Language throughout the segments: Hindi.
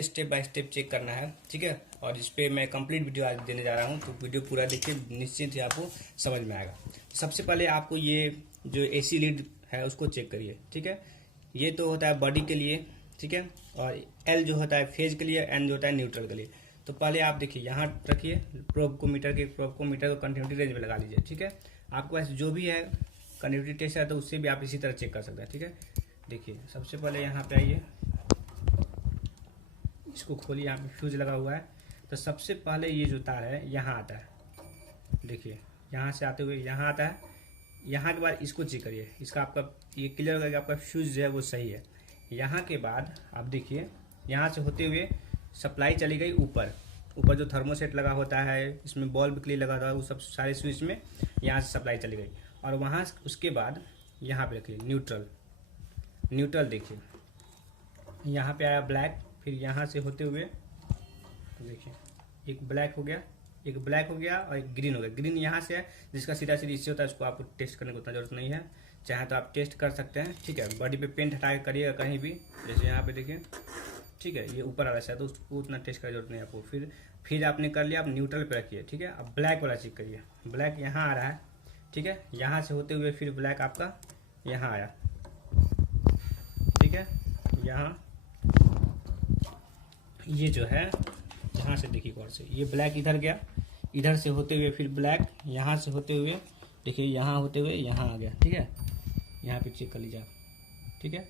स्टेप बाय स्टेप चेक करना है, ठीक है। और इस पर मैं कंप्लीट वीडियो आज देने जा रहा हूँ, तो वीडियो पूरा देखिए, निश्चित ही आपको समझ में आएगा। सबसे पहले आपको ये जो एसी लीड है उसको चेक करिए, ठीक है। ये तो होता है बॉडी के लिए, ठीक है। और एल जो होता है फेज के लिए, एन जो होता है न्यूट्रल के लिए। तो पहले आप देखिए यहाँ रखिए प्रोब को मीटर को कंटिन्यूटी रेंज में लगा लीजिए, ठीक है। आपके पास जो भी है कंटिन्यूटी टेस्ट है तो उससे भी आप इसी तरह चेक कर सकते हैं, ठीक है। देखिए सबसे पहले यहाँ पे आइए, इसको खोलिए, यहाँ पे फ्यूज लगा हुआ है। तो सबसे पहले ये जो तार है यहाँ आता है, देखिए यहाँ से आते हुए यहाँ आता है। यहाँ के बाद इसको चेक करिए, इसका आपका ये क्लियर होगा कि आपका फ्यूज जो है वो सही है। यहाँ के बाद आप देखिए यहाँ से होते हुए सप्लाई चली गई ऊपर जो थर्मोसेट लगा होता है, इसमें बल्ब के लिए लगा था, वो सब सारे स्विच में यहाँ से सप्लाई चली गई। और वहाँ उसके बाद यहाँ पे देखिए न्यूट्रल देखिए यहाँ पे आया ब्लैक, फिर यहाँ से होते हुए देखिए एक ब्लैक हो गया और एक ग्रीन हो गया। ग्रीन यहाँ से है, जिसका सीधा इससे होता है, उसको आपको टेस्ट करने की उतना जरूरत नहीं है, चाहे तो आप टेस्ट कर सकते हैं, ठीक है। बॉडी पे पेंट हटा के करिएगा कहीं भी, जैसे यहाँ पे देखिए, ठीक है। ये ऊपर आ रहा है तो उसको उतना टेस्ट करने की जरूरत नहीं है आपको। फिर आपने कर लिया, आप न्यूट्रल पे रखिए, ठीक है। अब ब्लैक वाला चेक करिए, ब्लैक यहाँ आ रहा है, ठीक है। यहाँ से होते हुए फिर ब्लैक आपका यहाँ आया, ठीक है। यहाँ ये जो है यहाँ से देखिए गौर से, ये ब्लैक इधर गया, इधर से होते हुए फिर ब्लैक यहाँ से होते हुए देखिए यहाँ होते हुए यहाँ आ गया, ठीक है। यहाँ पे चेक कर लीजिए आप, ठीक है।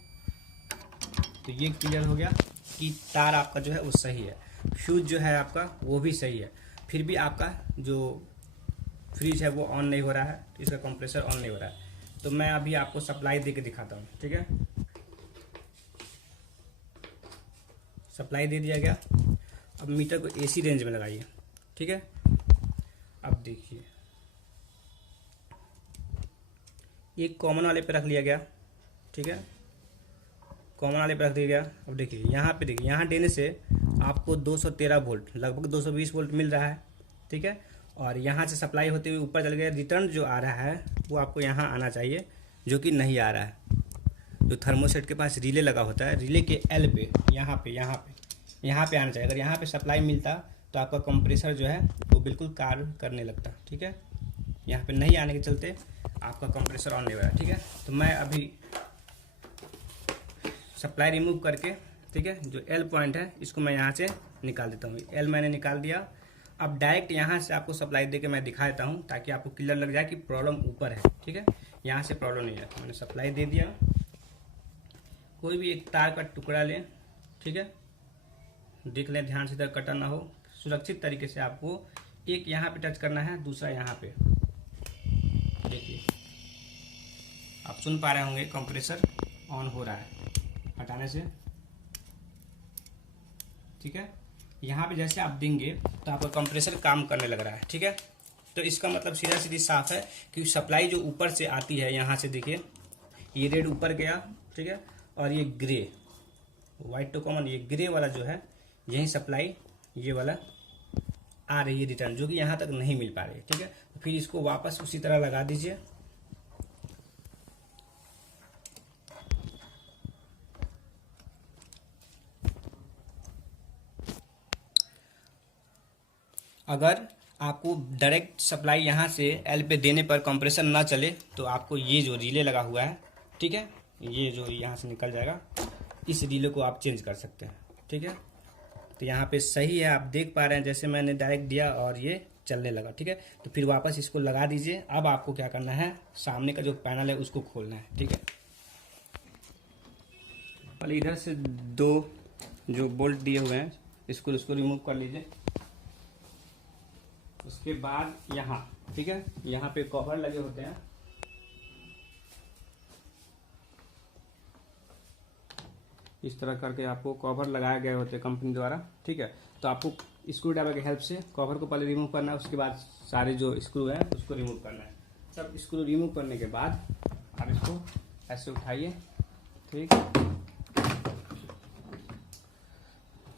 तो ये क्लियर हो गया कि तार आपका जो है वो सही है, फ्यूज जो है आपका वो भी सही है। फिर भी आपका जो फ्रिज है वो ऑन नहीं हो रहा है, इसका कंप्रेसर ऑन नहीं हो रहा है। तो मैं अभी आपको सप्लाई दे के दिखाता हूँ, ठीक है। सप्लाई दे दिया गया, अब मीटर को एसी रेंज में लगाइए, ठीक है। अब देखिए एक कॉमन वाले पे रख लिया गया, ठीक है, कॉमन वाले पे रख दिया गया। अब देखिए यहाँ देने से आपको 213 वोल्ट लगभग 220 वोल्ट मिल रहा है, ठीक है। और यहाँ से सप्लाई होते हुए ऊपर चल गया, रिटर्न जो आ रहा है वो आपको यहाँ आना चाहिए, जो कि नहीं आ रहा है। जो थर्मोसेट के पास रिले लगा होता है, रिले के एल पे यहाँ पे आना चाहिए। अगर यहाँ पे सप्लाई मिलता तो आपका कंप्रेसर जो है वो बिल्कुल कार्य करने लगता, ठीक है। यहाँ पे नहीं आने के चलते आपका कंप्रेसर ऑन नहीं हो रहा है, ठीक है। तो मैं अभी सप्लाई रिमूव करके, ठीक है, जो एल पॉइंट है इसको मैं यहाँ से निकाल देता हूँ। एल मैंने निकाल दिया। अब डायरेक्ट यहाँ से आपको सप्लाई दे के मैं दिखा देता हूँ ताकि आपको क्लियर लग जाए कि प्रॉब्लम ऊपर है, ठीक है। यहाँ से प्रॉब्लम नहीं है। तो मैंने सप्लाई दे दिया। कोई भी एक तार का टुकड़ा लें, ठीक है, देख लें ध्यान से, इधर कटा ना हो। सुरक्षित तरीके से आपको एक यहाँ पे टच करना है, दूसरा यहाँ पे। देखिए आप सुन पा रहे होंगे कंप्रेसर ऑन हो रहा है हटाने से, ठीक है। यहाँ पे जैसे आप देंगे तो आपका कंप्रेसर काम करने लग रहा है, ठीक है। तो इसका मतलब सीधा सीधी साफ है कि सप्लाई जो ऊपर से आती है, यहाँ से देखिए ये रेड ऊपर गया, ठीक है, और ये ग्रे, वाइट तो कॉमन, ये ग्रे वाला जो है यही सप्लाई ये वाला आ रही है रिटर्न, जो कि यहाँ तक नहीं मिल पा रही है, ठीक है। तो फिर इसको वापस उसी तरह लगा दीजिए। अगर आपको डायरेक्ट सप्लाई यहाँ से एल पे देने पर कंप्रेसर ना चले तो आपको ये जो रिले लगा हुआ है, ठीक है, ये जो यहाँ से निकल जाएगा, इस रिले को आप चेंज कर सकते हैं, ठीक है। तो यहाँ पे सही है, आप देख पा रहे हैं जैसे मैंने डायरेक्ट दिया और ये चलने लगा, ठीक है। तो फिर वापस इसको लगा दीजिए। अब आपको क्या करना है, सामने का जो पैनल है उसको खोलना है, ठीक है। पहले इधर से दो जो बोल्ट दिए हुए हैं इसको रिमूव कर लीजिए। उसके बाद यहाँ, ठीक है, यहाँ पे कवर लगे होते हैं, इस तरह करके आपको कवर लगाए गए होते हैं कंपनी द्वारा, ठीक है। तो आपको स्क्रू ड्राइवर की हेल्प से कवर को पहले रिमूव करना है, उसके बाद सारे जो स्क्रू है उसको रिमूव करना है। सब स्क्रू रिमूव करने के बाद आप इसको ऐसे उठाइए, ठीक,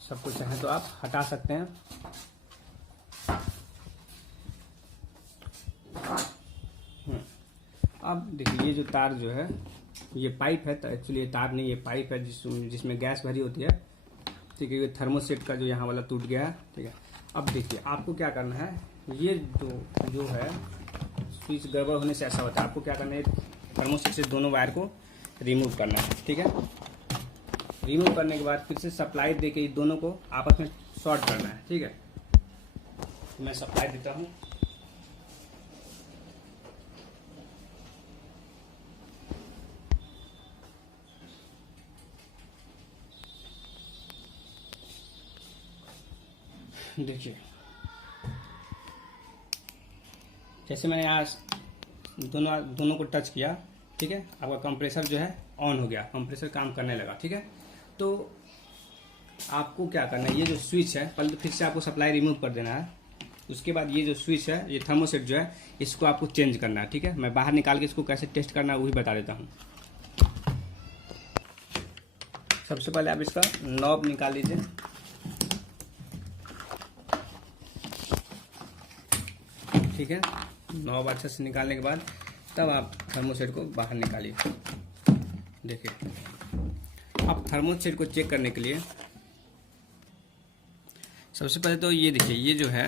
सब कुछ चाहे तो आप हटा सकते हैं। अब देखिए ये जो तार जो है ये पाइप है, तो एक्चुअली ये तार नहीं, ये पाइप है जिसमें गैस भरी होती है, ठीक है। ये थर्मोसेट का जो यहाँ वाला टूट गया है, ठीक है। अब देखिए आपको क्या करना है, ये जो है स्विच गड़बड़ होने से ऐसा होता है। आपको क्या करना है, थर्मोसेट से दोनों वायर को रिमूव करना है, ठीक है। रिमूव करने के बाद फिर से सप्लाई दे के दोनों को आपस में शॉर्ट करना है, ठीक है। मैं सप्लाई देता हूँ। देखिए जैसे मैंने आज दोनों को टच किया, ठीक है, आपका कंप्रेसर जो है ऑन हो गया, कंप्रेसर काम करने लगा, ठीक है। तो आपको क्या करना है, ये जो स्विच है पहले तो फिर से आपको सप्लाई रिमूव कर देना है। उसके बाद ये जो स्विच है, ये थर्मोसेट जो है, इसको आपको चेंज करना है, ठीक है। मैं बाहर निकाल के इसको कैसे टेस्ट करना है वही बता देता हूँ। सबसे पहले आप इसका नॉब निकाल लीजिए, ठीक है। नॉब अच्छे से निकालने के बाद तब आप थर्मोसेट को बाहर निकालिए। देखिए अब थर्मोसेट को चेक करने के लिए सबसे पहले तो ये देखिए, ये जो है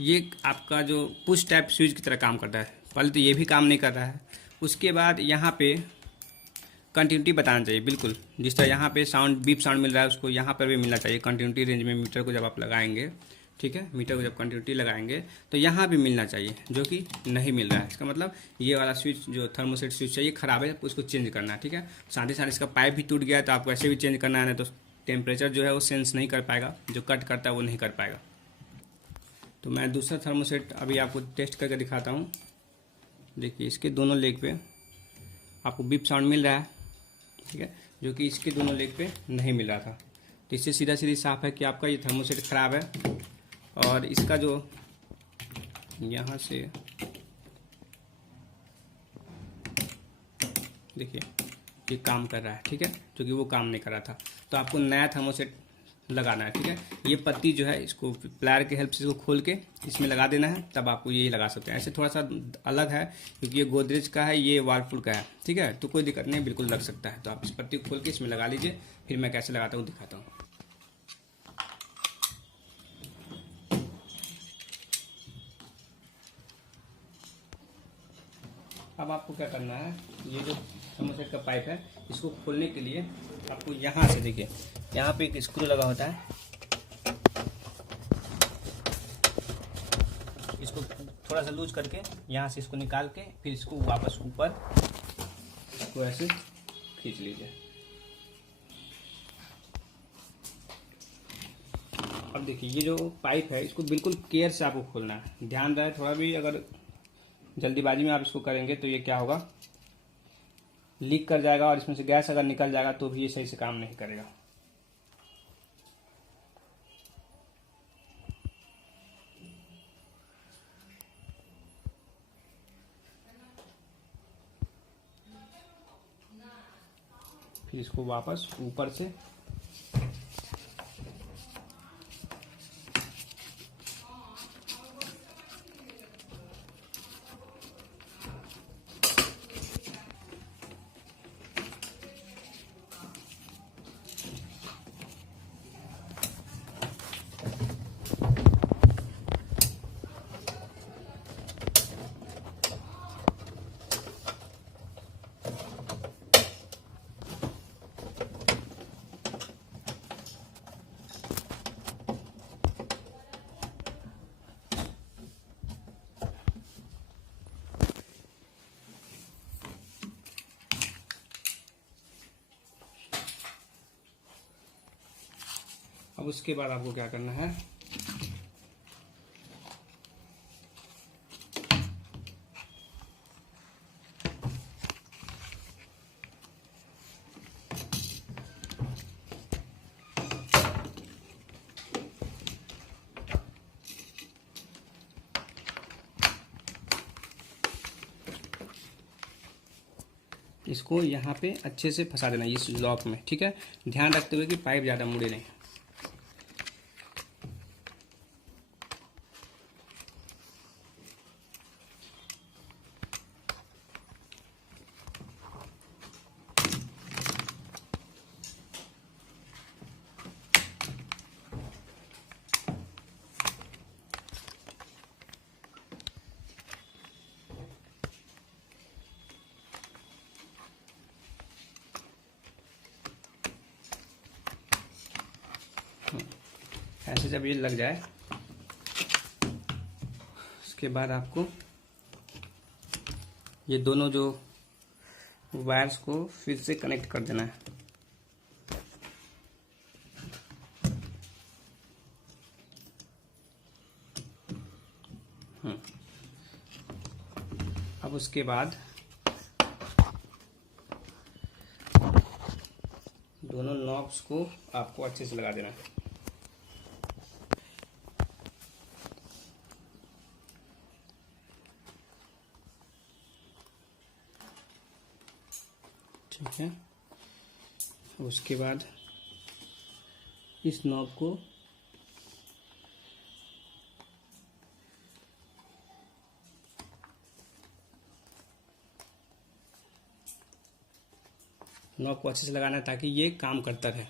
ये आपका जो पुश टाइप स्विच की तरह काम करता है। पहले तो ये भी काम नहीं कर रहा है। उसके बाद यहाँ पे कंटिन्यूटी बताना चाहिए, बिल्कुल जिस तरह यहाँ पे साउंड बीप साउंड मिल रहा है उसको यहाँ पर भी मिलना चाहिए कंटिन्यूटी रेंज में। मीटर को जब आप लगाएंगे, ठीक है, मीटर को जब कंटिन्यूटी लगाएंगे तो यहाँ भी मिलना चाहिए, जो कि नहीं मिल रहा है। इसका मतलब ये वाला स्विच जो थर्मोसेट स्विच है ये खराब है, उसको चेंज करना है, ठीक है। साथ ही साथ इसका पाइप भी टूट गया है तो आपको ऐसे भी चेंज करना है, तो टेम्परेचर जो है वो सेंस नहीं कर पाएगा, जो कट करता है वो नहीं कर पाएगा। तो मैं दूसरा थर्मोसेट अभी आपको टेस्ट करके दिखाता हूँ। देखिए इसके दोनों लेग पे आपको बीप साउंड मिल रहा है, ठीक है, जो कि इसके दोनों लेग पे नहीं मिल रहा था। तो इससे सीधा सीधी साफ है कि आपका ये थर्मोसेट ख़राब है। और इसका जो यहाँ से देखिए ये काम कर रहा है, ठीक है, जो कि वो काम नहीं कर रहा था। तो आपको नया थर्मोसेट लगाना है, ठीक है। ये पत्ती जो है इसको प्लायर के हेल्प से इसको खोल के इसमें लगा देना है, तब आपको यही लगा सकते हैं। ऐसे थोड़ा सा अलग है क्योंकि ये गोदरेज का है, ये वालपुल का है, ठीक है, तो कोई दिक्कत नहीं, बिल्कुल लग सकता है। तो आप इस पत्ती को खोल के इसमें लगा लीजिए, फिर मैं कैसे लगाता हूँ दिखाता हूँ। अब आपको क्या करना है, ये जो थर्मोसेट का पाइप है इसको खोलने के लिए आपको यहाँ से देखिए, यहाँ पे एक स्क्रू लगा होता है, इसको थोड़ा सा लूज करके यहाँ से इसको निकाल के फिर इसको वापस ऊपर इसको ऐसे खींच लीजिए। अब देखिए ये जो पाइप है इसको बिल्कुल केयर से आपको खोलना है, ध्यान रहे, थोड़ा भी अगर जल्दीबाजी में आप इसको करेंगे तो ये क्या होगा, लीक कर जाएगा और इसमें से गैस अगर निकल जाएगा तो भी ये सही से काम नहीं करेगा। फिर इसको वापस ऊपर से अब उसके बाद आपको क्या करना है, इसको यहाँ पे अच्छे से फंसा देना इस लॉक में, ठीक है, ध्यान रखते हुए कि पाइप ज़्यादा मुड़े नहीं। ऐसे जब ये लग जाए उसके बाद आपको ये दोनों जो वायर्स को फिर से कनेक्ट कर देना है। अब उसके बाद दोनों नॉब्स को आपको अच्छे से लगा देना है। ठीक है, उसके बाद इस नॉब को अच्छे से लगाना है ताकि ये काम करता रहे।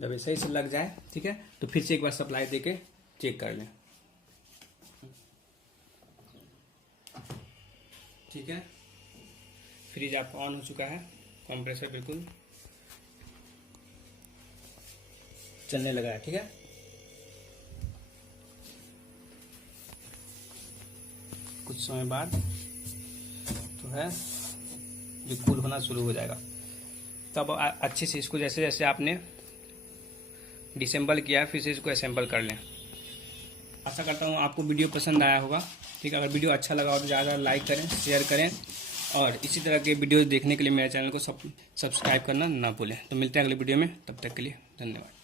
जब ये सही से लग जाए, ठीक है, तो फिर से एक बार सप्लाई देके चेक कर लें। ठीक है, फ्रिज आपका ऑन हो चुका है, कंप्रेसर बिल्कुल चलने लगा है। ठीक है, कुछ समय बाद तो है ये कूल होना शुरू हो जाएगा। तब अच्छे से इसको जैसे जैसे आपने डिसेंबल किया फिर से इसको असेंबल कर लें। आशा करता हूँ आपको वीडियो पसंद आया होगा। ठीक है, अगर वीडियो अच्छा लगा हो तो ज़्यादा लाइक करें, शेयर करें और इसी तरह के वीडियो देखने के लिए मेरे चैनल को सब्सक्राइब करना ना भूलें। तो मिलते हैं अगले वीडियो में, तब तक के लिए धन्यवाद।